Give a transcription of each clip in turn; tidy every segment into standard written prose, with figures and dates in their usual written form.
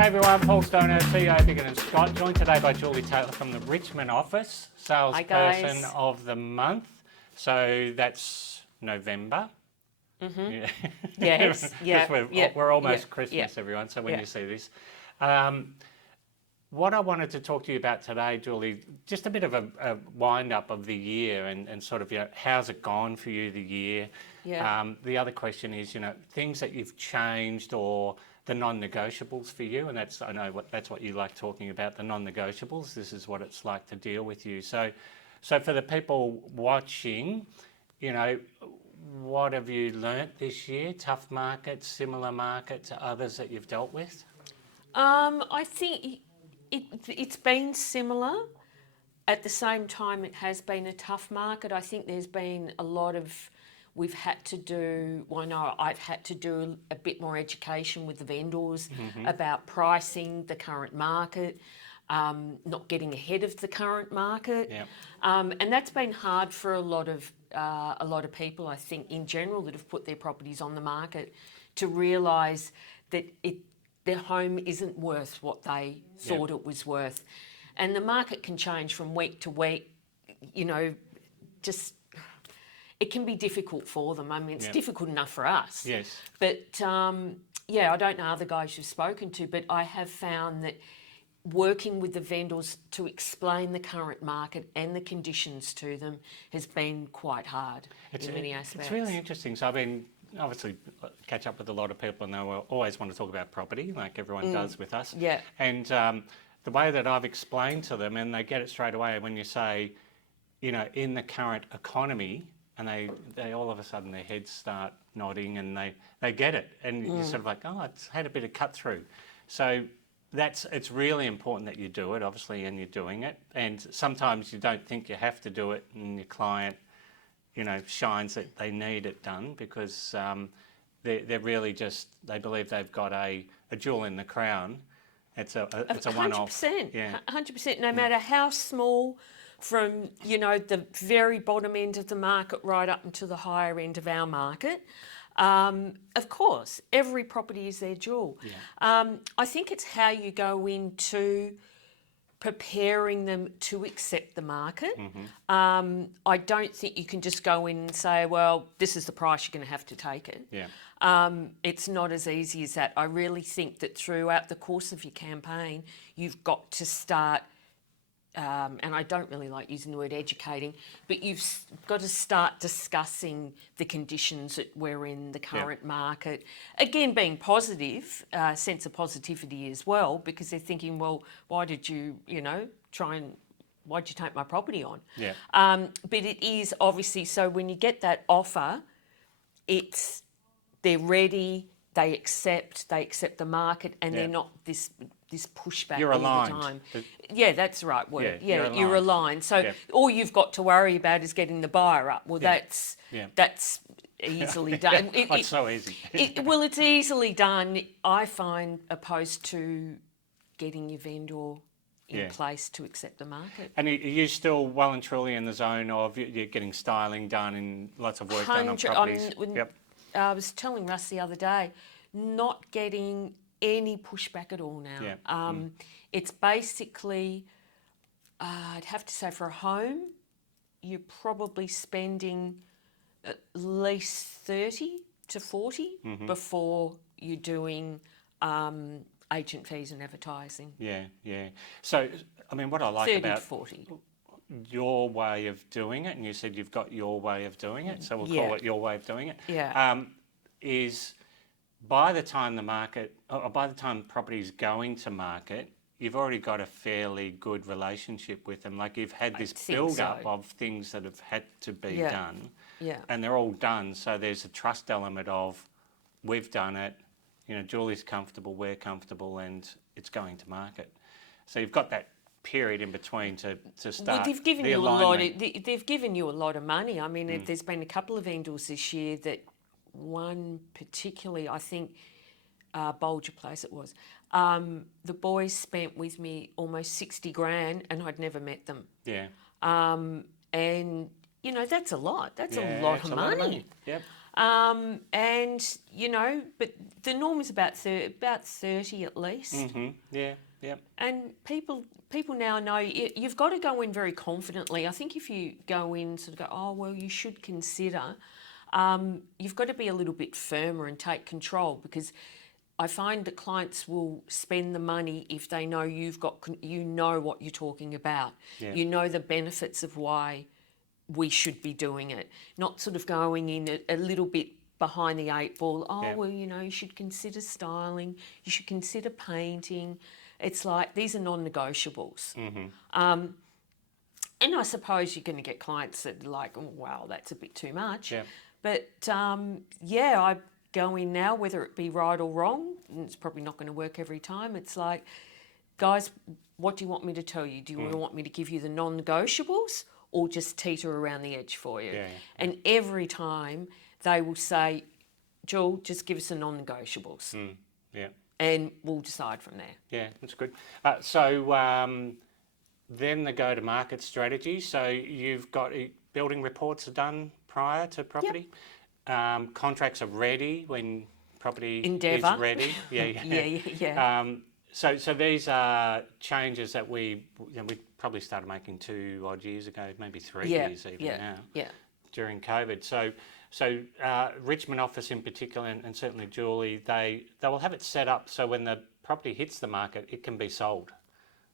G'day everyone, Paul Stoner, CEO Biggin and Scott, joined today by Julie Taylor from the Richmond office, Salesperson of the Month. So that's November. Mm-hmm. Yeah. Yes, yeah. We're almost Christmas, everyone, so when you see this. What I wanted to talk to you about today, Julie, just a bit of a wind-up of the year and sort of, how's it gone for you the year? Yeah. The other question is, things that you've changed or the non-negotiables for you, and that's what you like talking about, the non-negotiables. This is what it's like to deal with you. So for the people watching, what have you learnt this year? Tough market, similar market to others that you've dealt with? I think it's been similar. At the same time, it has been a tough market. I think there's been a lot of, I've had to do a bit more education with the vendors about pricing, the current market, not getting ahead of the current market. Yeah. And that's been hard for a lot of people, I think, in general, that have put their properties on the market, to realise that their home isn't worth what they thought it was worth. And the market can change from week to week, it can be difficult for them. I mean, it's difficult enough for us. Yes. But, I don't know other guys you've spoken to, but I have found that working with the vendors to explain the current market and the conditions to them has been quite hard in many aspects. It's really interesting. So I've been obviously catch up with a lot of people, and they will always want to talk about property, like everyone does with us. Yeah. And the way that I've explained to them, and they get it straight away when you say, in the current economy, and they all of a sudden their heads start nodding and they get it. And you're sort of like, oh, it's had a bit of cut through. So it's really important that you do it, obviously, and you're doing it. And sometimes you don't think you have to do it, and your client, shines that they need it done, because they're really just, they believe they've got a jewel in the crown. It's a one-off. 100%. Yeah. 100%. No matter how small, from the very bottom end of the market right up into the higher end of our market. Of course, every property is their jewel. Yeah. I think it's how you go into preparing them to accept the market. I don't think you can just go in and say, well, this is the price, you're going to have to take it. Yeah. It's not as easy as that. I really think that throughout the course of your campaign, you've got to start, and I don't really like using the word educating, but you've got to start discussing the conditions that we're in, the current market. Again, being positive, sense of positivity as well, because they're thinking, well, why did you, why'd you take my property on? Yeah. But it is obviously, so when you get that offer, they're ready, they accept the market, and they're not this pushback You're all aligned. the time. Yeah, that's the right word. Yeah, you're aligned. So all you've got to worry about is getting the buyer up. Well, that's easily done. It's so easy. It's easily done, I find, opposed to getting your vendor in place to accept the market. And are you still well and truly in the zone of you're getting styling done and lots of work done on properties? I was telling Russ the other day, not getting any pushback at all now. Yeah. It's basically, I'd have to say, for a home, you're probably spending at least 30 to 40 before you're doing agent fees and advertising. Yeah. So, I mean, what I like 30 about to 40. your way of doing it, and you said you've got your way of doing it, so we'll call it your way of doing it, is by the time property is going to market, you've already got a fairly good relationship with them. Like, you've had this build-up of things that have had to be done, and they're all done. So there's a trust element of, we've done it, Julie's comfortable, we're comfortable, and it's going to market. So you've got that period in between to start. Well, they've given you a lot of money. I mean, there's been a couple of vendors this year that, one particularly, I think, Bolger Place it was. The boys spent with me almost 60 grand, and I'd never met them. Yeah. And that's a lot. That's a lot of money. Yep. And, you know, but the norm is about 30 at least. Yeah, yeah. And people now know you've got to go in very confidently. I think if you go in sort of go, oh, well, you should consider, you've got to be a little bit firmer and take control, because I find that clients will spend the money if they know you know what you're talking about. Yeah. You know the benefits of why we should be doing it, not sort of going in a little bit behind the eight ball. Oh, Yeah. well, you know, you should consider styling, you should consider painting. It's like, these are non-negotiables. And I suppose you're going to get clients that are like, oh, wow, that's a bit too much. Yeah. But yeah, I go in now, whether it be right or wrong, and it's probably not going to work every time. It's like, guys, what do you want me to tell you? Do you want me to give you the non-negotiables or just teeter around the edge for you? Yeah. And every time they will say, Jewel, just give us the non-negotiables. Yeah. And we'll decide from there. Yeah, that's good. So then the go-to-market strategy. So you've got building reports are done prior to property. Contracts are ready when property Endeavour. is ready. Yeah. So these are changes that we probably started making 2 odd years ago, maybe 3 years even now. Yeah. During COVID. So Richmond office in particular, and certainly Julie, they will have it set up so when the property hits the market, it can be sold.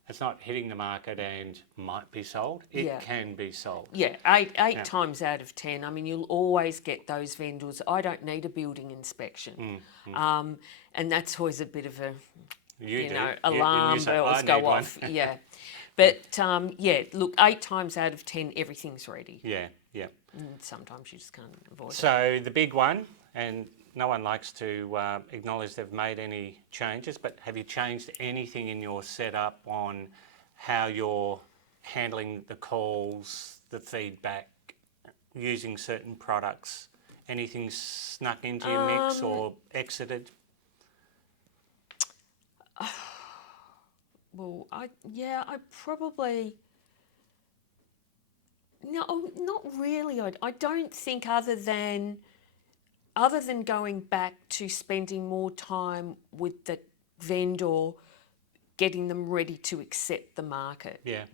It's not hitting the market and might be sold. It can be sold. Yeah, eight times out of 10. I mean, you'll always get those vendors. I don't need a building inspection, and that's always a bit of a alarm bells go off. Yeah, but look, 8 times out of 10, everything's ready. Yeah. And sometimes you just can't avoid it. So the big one, and no one likes to acknowledge they've made any changes, but have you changed anything in your setup on how you're handling the calls, the feedback, using certain products? Anything snuck into your mix or exited? Well, I probably... No, not really. I don't think other than going back to spending more time with the vendor, getting them ready to accept the market. Yeah.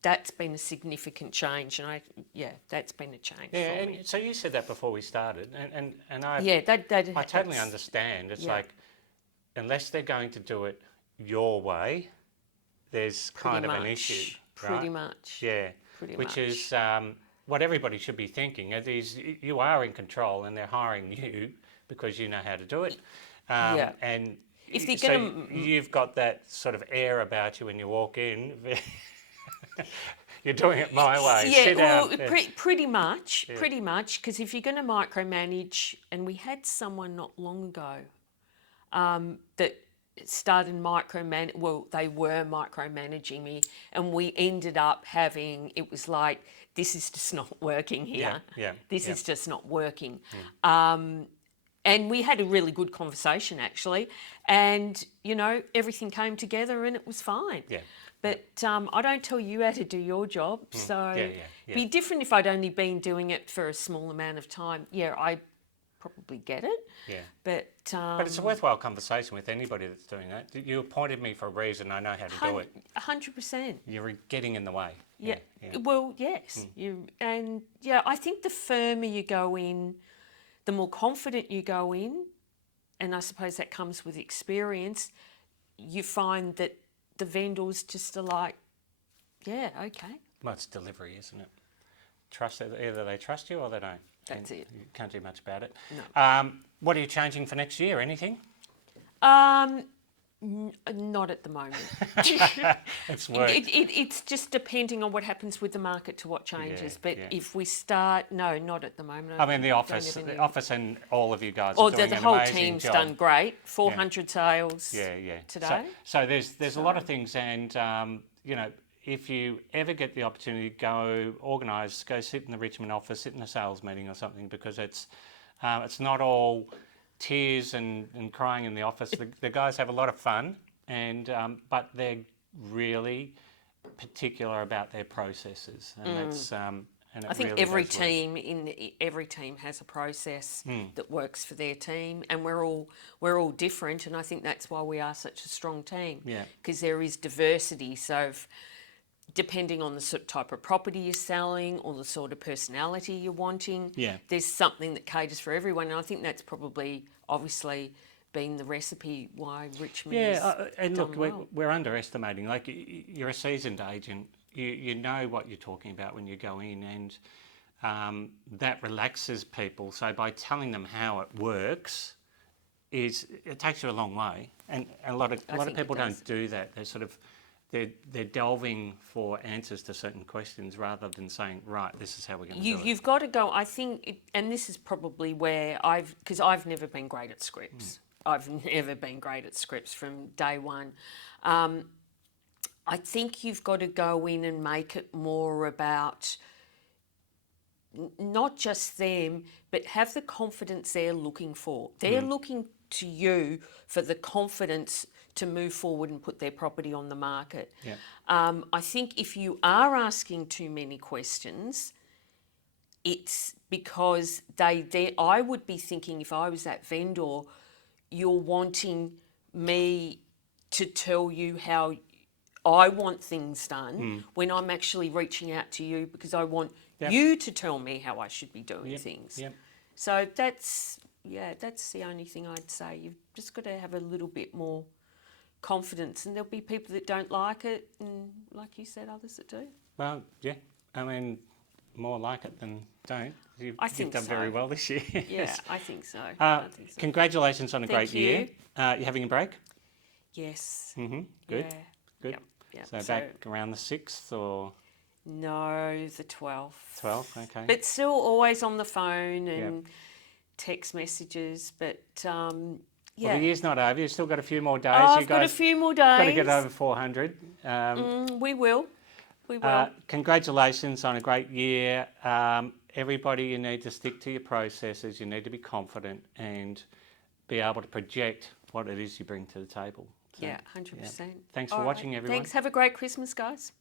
That's been a significant change, and that's been a change. Yeah, for and me. so you said that before we started, and I I totally understand. It's like, unless they're going to do it your way, there's kind of an issue, right? Pretty much. Yeah. Which is what everybody should be thinking. You are in control, and they're hiring you because you know how to do it. And if they're so you've got that sort of air about you when you walk in. You're doing it my way. Yeah, Sit well, down. pretty much, because if you're going to micromanage, and we had someone not long ago that started they were micromanaging me, and we ended up it was like, this is just not working here. This is just not working. And we had a really good conversation, actually, and, everything came together and it was fine. Yeah. But I don't tell you how to do your job, so it'd be different if I'd only been doing it for a small amount of time. Yeah, I probably get it. Yeah. But it's a worthwhile conversation with anybody that's doing that. You appointed me for a reason. I know how to do it. 100%. You're getting in the way. Yeah. Well, yes. I think the firmer you go in, the more confident you go in, and I suppose that comes with experience, you find that the vendors just are like, yeah, okay. Well, it's delivery, isn't it? Either they trust you or they don't. That's it. You can't do much about it. No. What are you changing for next year? Anything? Not at the moment. It's work. It's just depending on what happens with the market to what changes. But if we start, no, not at the moment. I mean, the office and all of you guys are doing the an whole amazing team's job. done great. 400 sales today. So there's a lot of things, and if you ever get the opportunity, go sit in the Richmond office, sit in a sales meeting or something, because it's not all tears and crying in the office. The guys have a lot of fun, but they're really particular about their processes, and And it I think really every does work. every team has a process that works for their team, and we're all different. And I think that's why we are such a strong team. Yeah. Because there is diversity. So depending on the sort of type of property you're selling or the sort of personality you're wanting, Yeah. there's something that caters for everyone. And I think that's probably obviously been the recipe why Richmond Yeah, has and done look, well. we're underestimating. Like, you're a seasoned agent. You know what you're talking about when you go in, and that relaxes people. So by telling them how it works, it takes you a long way. And a lot of think it people does. don't do that. They're delving for answers to certain questions rather than saying, right, this is how we're going to do it. You've got to go. I think, and this is probably where because I've never been great at scripts. I've never been great at scripts from day one. I think you've got to go in and make it more about not just them, but have the confidence they're looking for. They're looking to you for the confidence to move forward and put their property on the market. Yeah. I think if you are asking too many questions, it's because I would be thinking, if I was that vendor, you're wanting me to tell you how I want things done when I'm actually reaching out to you because I want Yep. you to tell me how I should be doing Yep, things. yep. So that's the only thing I'd say. You've just got to have a little bit more confidence, and there'll be people that don't like it, and like you said, others that do. Well, yeah. I mean, more like it than don't. You've think done so. very well this year. Yeah, I think so. I think so. Congratulations on a Thank great year. you. You having a break? Yes. Mm-hmm. Good. Yeah. Good. Yep, yep. So back around the 6th or No, the 12th. 12th? Okay. But still always on the phone and text messages. But yeah. Well, the year's not over. You've still got a few more days. Oh, You I've got a guys few more got to days. get over 400. We will. We will. Congratulations on a great year. Everybody, you need to stick to your processes. You need to be confident and be able to project what it is you bring to the table. So, Yeah, 100%. Thanks for All right. watching, everyone. Thanks. Have a great Christmas, guys.